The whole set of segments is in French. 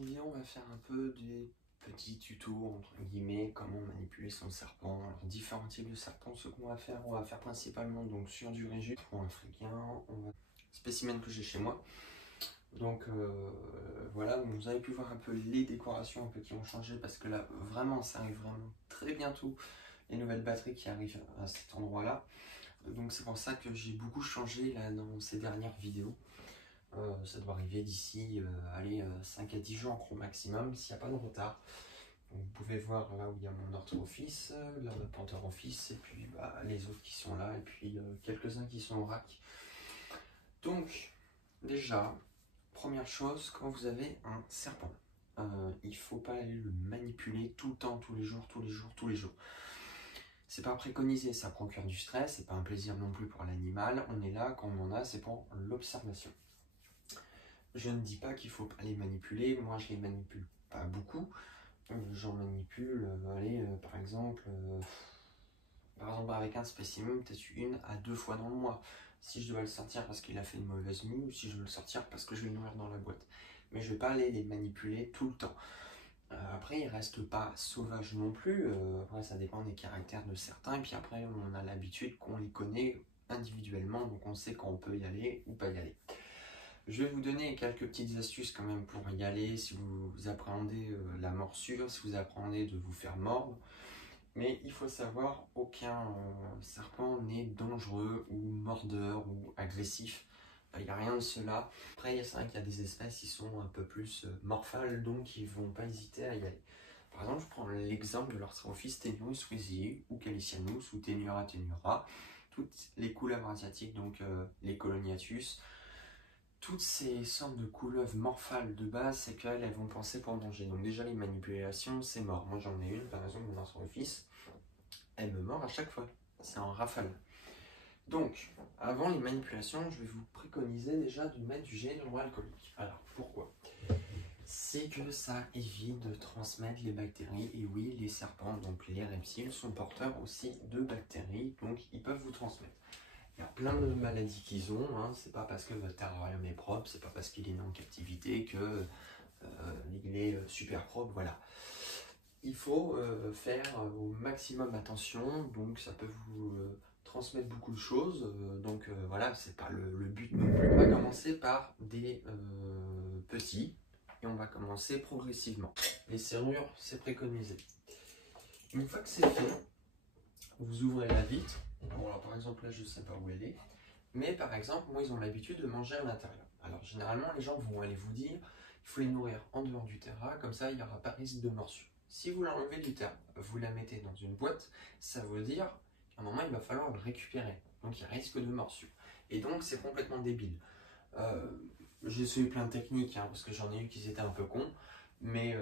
cette vidéo, on va faire un peu des petits tutos, entre guillemets, comment manipuler son serpent. Alors, différents types de serpents, ce qu'on va faire principalement donc sur du régus, ou africain, spécimen que j'ai chez moi. Donc voilà, donc vous avez pu voir un peu les décorations un peu qui ont changé parce que là, vraiment, ça arrive vraiment très bientôt, les nouvelles batteries qui arrivent à cet endroit-là. Donc c'est pour ça que j'ai beaucoup changé là dans ces dernières vidéos. Ça doit arriver d'ici 5 à 10 jours au maximum s'il n'y a pas de retard. Donc, vous pouvez voir là où il y a mon North Office, là ma Panther Office, et puis les autres qui sont là, et puis quelques-uns qui sont au rack. Donc déjà, première chose, quand vous avez un serpent, il ne faut pas aller le manipuler tout le temps, tous les jours. C'est pas préconisé, ça procure du stress, c'est pas un plaisir non plus pour l'animal. On est là, quand on en a, c'est pour l'observation. Je ne dis pas qu'il faut pas les manipuler, moi je les manipule pas beaucoup. J'en manipule, par exemple avec un spécimen, peut-être 1 à 2 fois dans le mois. Si je dois le sortir parce qu'il a fait une mauvaise mue, ou si je veux le sortir parce que je vais le nourrir dans la boîte. Mais je vais pas aller les manipuler tout le temps. Après, ils restent pas sauvages non plus. Après, ça dépend des caractères de certains. Et puis après, on a l'habitude qu'on les connaît individuellement, donc on sait quand on peut y aller ou pas y aller. Je vais vous donner quelques petites astuces quand même pour y aller si vous appréhendez la morsure, si vous appréhendez de vous faire mordre. Mais il faut savoir, aucun serpent n'est dangereux ou mordeur ou agressif. Il n'y a rien de cela. Après, c'est vrai qu'il y a des espèces qui sont un peu plus morphales, donc ils ne vont pas hésiter à y aller. Par exemple, je prends l'exemple de l'Orthrophis tenuis wheezy ou Calicianus ou Tenura tenura. Toutes les couleuvres asiatiques, donc les Coloniatus. Toutes ces sortes de couleuvres morphales de base, c'est qu'elles vont penser pour manger. Donc déjà les manipulations, c'est mort. Moi j'en ai une, par exemple mon Orthrophis, elle me mord à chaque fois. C'est en rafale. Donc, avant les manipulations, je vais vous préconiser déjà de mettre du gel hydroalcoolique. Alors, pourquoi? C'est que ça évite de transmettre les bactéries. Et oui, les serpents, donc les reptiles, sont porteurs aussi de bactéries, donc ils peuvent vous transmettre. Il y a plein de maladies qu'ils ont, hein. C'est pas parce que votre terrarium est propre, c'est pas parce qu'il est né en captivité que il est super propre, voilà. Il faut faire au maximum attention, donc ça peut vous transmettre beaucoup de choses, voilà, c'est pas le but non plus. On va commencer par des petits, et on va commencer progressivement. Les serrures, c'est préconisé. Une fois que c'est fait, vous ouvrez la vitre. Bon, alors par exemple là je sais pas où elle est, mais par exemple moi ils ont l'habitude de manger à l'intérieur. Alors généralement les gens vont aller vous dire il faut les nourrir en dehors du terrain, comme ça il n'y aura pas risque de morsure. Si vous l'enlevez du terrain, vous la mettez dans une boîte, ça veut dire qu'à un moment il va falloir le récupérer, donc il y a risque de morsure. Et donc c'est complètement débile. J'ai essayé plein de techniques, hein, parce que j'en ai eu qui étaient un peu cons. Mais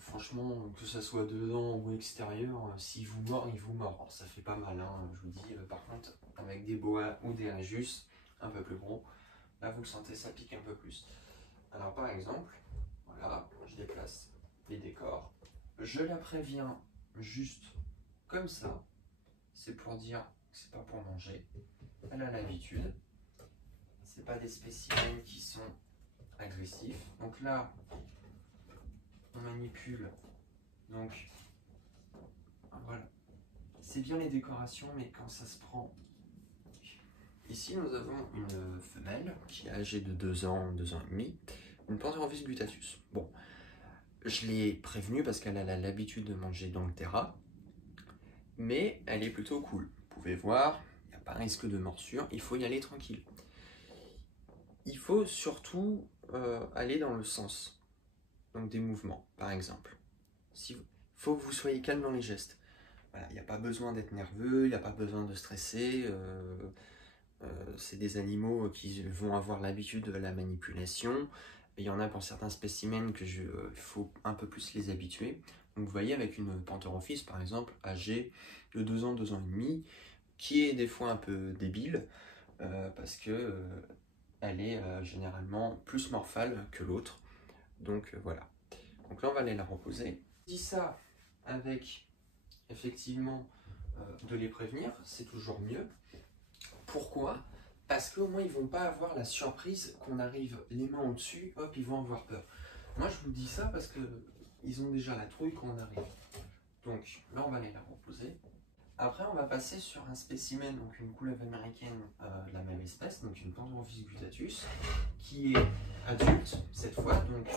franchement, que ce soit dedans ou extérieur, s'il vous mord, il vous mord. Alors, ça fait pas mal, hein, je vous dis. Par contre, avec des boas ou des régus un peu plus gros, là vous le sentez, ça pique un peu plus. Alors par exemple, voilà, je déplace les décors. Je la préviens juste comme ça. C'est pour dire que c'est pas pour manger. Elle a l'habitude. C'est pas des spécimens qui sont agressifs. Donc là, on manipule, donc voilà, c'est bien les décorations, mais quand ça se prend, ici nous avons une femelle qui est âgée de 2 ans, 2 ans et demi, une Pantherophis guttatus. Bon, je l'ai prévenue parce qu'elle a l'habitude de manger dans le terra, mais elle est plutôt cool. Vous pouvez voir, il n'y a pas risque de morsure, il faut y aller tranquille. Il faut surtout aller dans le sens, donc des mouvements, par exemple. Il faut que vous soyez calme dans les gestes. Voilà, il n'y a pas besoin d'être nerveux, il n'y a pas besoin de stresser. C'est des animaux qui vont avoir l'habitude de la manipulation. Il y en a pour certains spécimens que faut un peu plus les habituer. Donc vous voyez avec une Pantherophis par exemple, âgée de 2 ans, 2 ans et demi, qui est des fois un peu débile, parce que elle est généralement plus morphale que l'autre. Donc voilà. Donc là on va aller la reposer. Je dis ça avec effectivement de les prévenir, c'est toujours mieux. Pourquoi? Parce qu'au moins ils vont pas avoir la surprise qu'on arrive les mains au-dessus, hop, ils vont avoir peur. Moi je vous dis ça parce que ils ont déjà la trouille quand on arrive. Donc là on va aller la reposer. Après on va passer sur un spécimen, donc une couleuvre américaine de la même espèce, donc une Panthorophis guttatus, qui est adulte cette fois, donc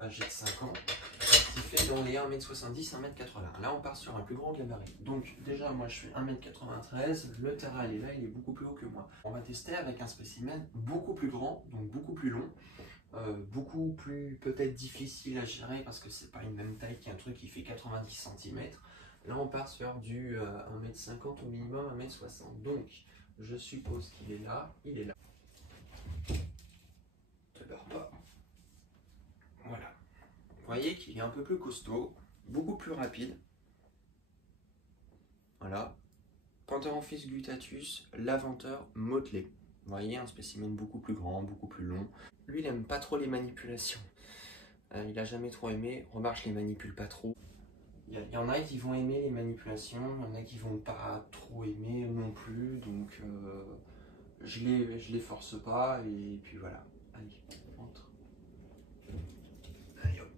âgé de 5 ans, qui fait dans les 1m70, 1m80. Là on part sur un plus grand gabarit. Donc déjà moi je fais 1m93, le terrain il est là, il est beaucoup plus haut que moi. On va tester avec un spécimen beaucoup plus grand, donc beaucoup plus long. Beaucoup plus peut-être difficile à gérer parce que c'est pas une même taille qu'un truc qui fait 90 cm. Là on part sur du 1m50 au minimum, 1m60. Donc je suppose qu'il est là, il est là. Te beurre pas. Voilà. Vous voyez qu'il est un peu plus costaud, beaucoup plus rapide. Voilà. Panthorophis guttatus, l'aventeur motelé. Vous voyez, un spécimen beaucoup plus grand, beaucoup plus long. Lui, il aime pas trop les manipulations. Il a jamais trop aimé. Remarque, je les manipule pas trop. Il y en a qui vont aimer les manipulations, il y en a qui vont pas trop aimer non plus. Donc, je les force pas. Et puis voilà. Allez, entre. Allez, hop.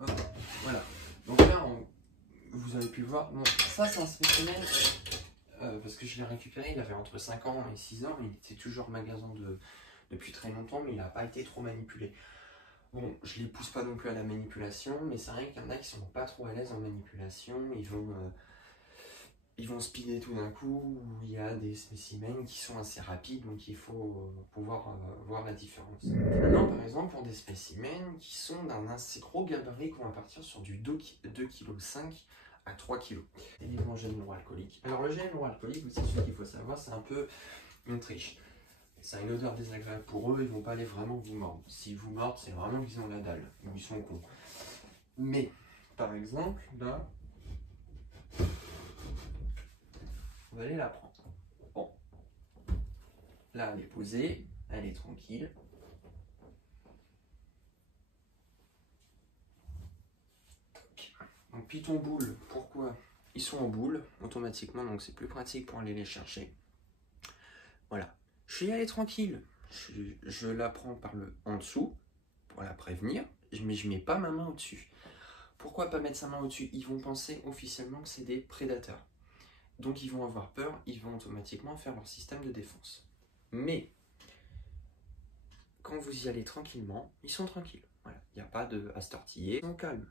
Hop. Voilà. Donc là, vous avez pu voir. Bon, ça, c'est un spécimen. Parce que je l'ai récupéré, il avait entre 5 ans et 6 ans, il était toujours magasin depuis très longtemps, mais il n'a pas été trop manipulé. Bon, je les pousse pas non plus à la manipulation, mais c'est vrai qu'il y en a qui sont pas trop à l'aise en manipulation, ils vont speeder tout d'un coup, il y a des spécimens qui sont assez rapides, donc il faut pouvoir voir la différence. Maintenant, par exemple, pour des spécimens qui sont d'un assez gros gabarit, qu'on va partir sur du 2,5 kg à 3 kg. Et les gels hydroalcooliques. Alors le gel hydroalcoolique, aussi, ce qu'il faut savoir, c'est un peu une triche. Ça a une odeur désagréable pour eux, ils vont pas aller vraiment vous mordre. S'ils vous mordent, c'est vraiment qu'ils ont la dalle, ou ils sont cons. Mais, par exemple, là, on va aller la prendre. Bon. Là, elle est posée, elle est tranquille. Donc Python boule, pourquoi? Ils sont en boule automatiquement, donc c'est plus pratique pour aller les chercher. Voilà. Je suis allé tranquille. Je la prends par le en dessous pour la prévenir, mais je mets pas ma main au-dessus. Pourquoi pas mettre sa main au-dessus? Ils vont penser officiellement que c'est des prédateurs. Donc ils vont avoir peur, ils vont automatiquement faire leur système de défense. Mais quand vous y allez tranquillement, ils sont tranquilles. Voilà. Il n'y a pas à se tortiller. Ils sont calmes.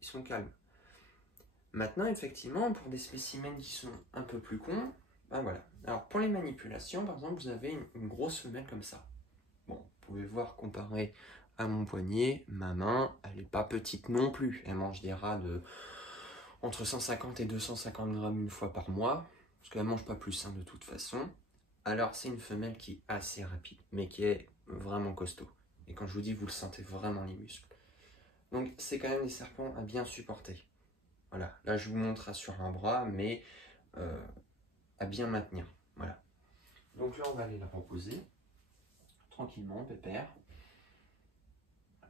Ils sont calmes. Maintenant, effectivement, pour des spécimens qui sont un peu plus cons, ben voilà. Alors, pour les manipulations, par exemple, vous avez une grosse femelle comme ça. Bon, vous pouvez voir comparé à mon poignet, ma main, elle n'est pas petite non plus. Elle mange des rats de entre 150 et 250 grammes une fois par mois, parce qu'elle ne mange pas plus hein, de toute façon. Alors, c'est une femelle qui est assez rapide, mais qui est vraiment costaud. Et quand je vous dis, vous le sentez vraiment les muscles. Donc, c'est quand même des serpents à bien supporter. Voilà, là je vous montre sur un bras, mais à bien maintenir. Voilà. Donc là on va aller la reposer tranquillement, pépère.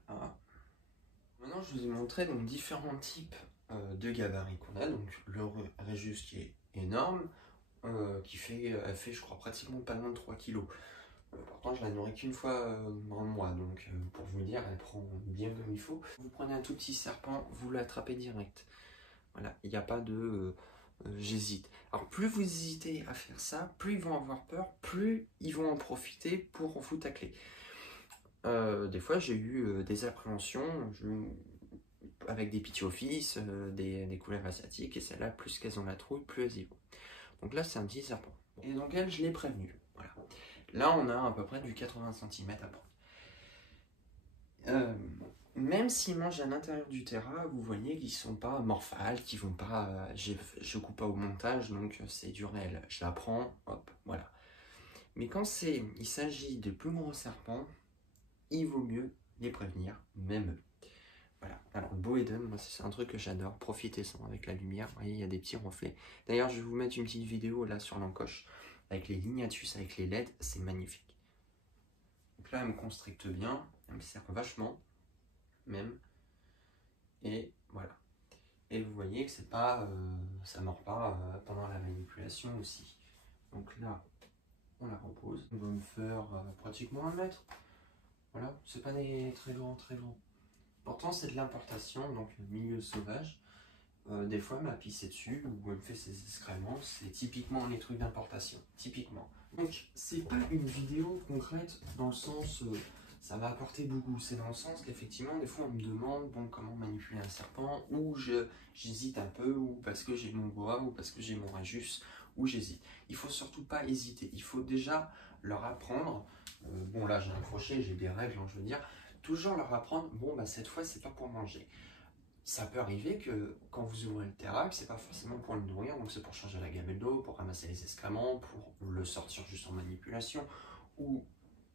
Voilà. Maintenant je vous ai montré donc différents types de gabarits qu'on a. Donc le Réjus qui est énorme, qui fait, elle fait je crois pratiquement pas loin de 3 kg. Pourtant je la nourris qu'une fois dans le mois, donc pour vous dire, elle prend bien comme il faut. Vous prenez un tout petit serpent, vous l'attrapez direct. Voilà, il n'y a pas de j'hésite. Alors plus vous hésitez à faire ça, plus ils vont avoir peur, plus ils vont en profiter pour vous tacler. Des fois j'ai eu des appréhensions avec des pithiophyes, des couleuvres asiatiques, et celles-là, plus qu'elles ont la trouille, plus elles y vont. Donc là c'est un petit serpent. Et donc elle, je l'ai prévenu. Voilà. Là on a à peu près du 80 cm à prendre. Même s'ils mangent à l'intérieur du terrain, vous voyez qu'ils sont pas morphales, qu'ils vont pas. Je coupe pas au montage, donc c'est du réel. Je la prends, hop, voilà. Mais quand il s'agit de plus gros serpents, il vaut mieux les prévenir, même eux. Voilà. Alors le Boeden, moi c'est un truc que j'adore. Profitez-en avec la lumière. Vous voyez, il y a des petits reflets. D'ailleurs, je vais vous mettre une petite vidéo là sur l'encoche avec les lignatus, avec les LED, c'est magnifique. Donc là, elle me constricte bien, elle me sert vachement. Même, et voilà, et vous voyez que c'est pas ça mord pas pendant la manipulation aussi. Donc là on la repose. On va me faire pratiquement 1 mètre. Voilà, c'est pas des très grands, très grands. Pourtant, c'est de l'importation, donc le milieu sauvage. Des fois, elle m'a pissé dessus ou elle me fait ses excréments. C'est typiquement les trucs d'importation. Typiquement. Donc, c'est pas une vidéo concrète dans le sens ça m'a apporté beaucoup. C'est dans le sens qu'effectivement, des fois, on me demande bon, comment manipuler un serpent, ou j'hésite un peu, ou parce que j'ai mon boa, ou parce que j'ai mon rajus, ou j'hésite. Il faut surtout pas hésiter. Il faut déjà leur apprendre. Bon, là, j'ai un crochet, j'ai des règles, hein, je veux dire. Toujours leur apprendre, bon, bah, cette fois, c'est pas pour manger. Ça peut arriver que quand vous ouvrez le terrac, c'est pas forcément pour le nourrir, donc c'est pour changer la gamelle d'eau, pour ramasser les excréments, pour le sortir juste en manipulation, ou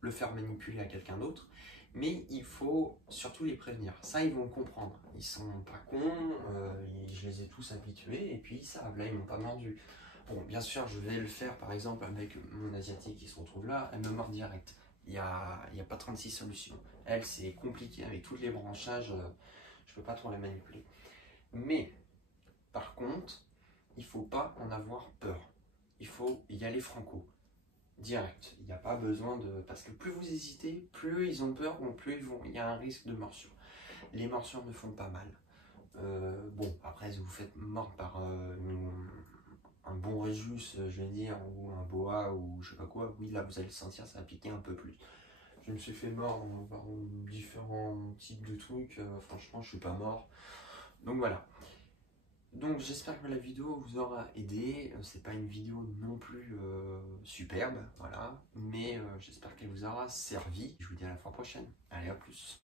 le faire manipuler à quelqu'un d'autre. Mais il faut surtout les prévenir. Ça, ils vont comprendre. Ils sont pas cons, je les ai tous habitués, et puis ils savent. Là, ils m'ont pas mordu. Bon, bien sûr, je vais le faire, par exemple, avec mon asiatique qui se retrouve là, elle me mord direct. Il n'y a pas 36 solutions. Elle, c'est compliqué avec tous les branchages. Je peux pas trop la manipuler. Mais, par contre, il faut pas en avoir peur. Il faut y aller franco, direct. Il n'y a pas besoin de... Parce que plus vous hésitez, plus ils ont peur, ou plus il y a un risque de morsure. Les morsures ne font pas mal. Bon, après, si vous faites mordre par un bon réjus, je vais dire, ou un boa, ou je sais pas quoi, oui, là, vous allez le sentir, ça va piquer un peu plus. Je me suis fait mordre par différents types de trucs, franchement, je suis pas mort. Donc voilà. Donc j'espère que la vidéo vous aura aidé. C'est pas une vidéo non plus superbe, voilà, mais j'espère qu'elle vous aura servi. Je vous dis à la fois prochaine. Allez, à plus.